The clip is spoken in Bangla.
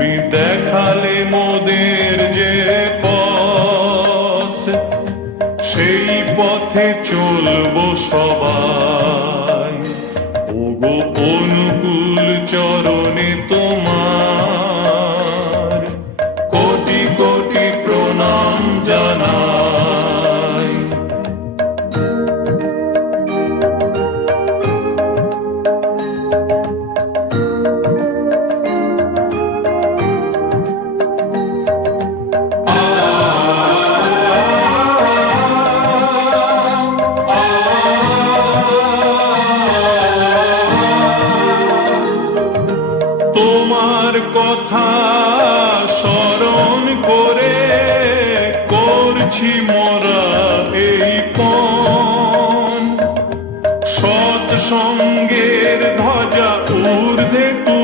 তুমি দেখালে মোদের যে পথ সেই পথে চলবো সবাই। অনুকূল চরণে তোমার তোমার কথা স্মরণ করে করছি মরা এই পন সৎসঙ্গের ধ্বজা ঊর্ধ্বে তুমি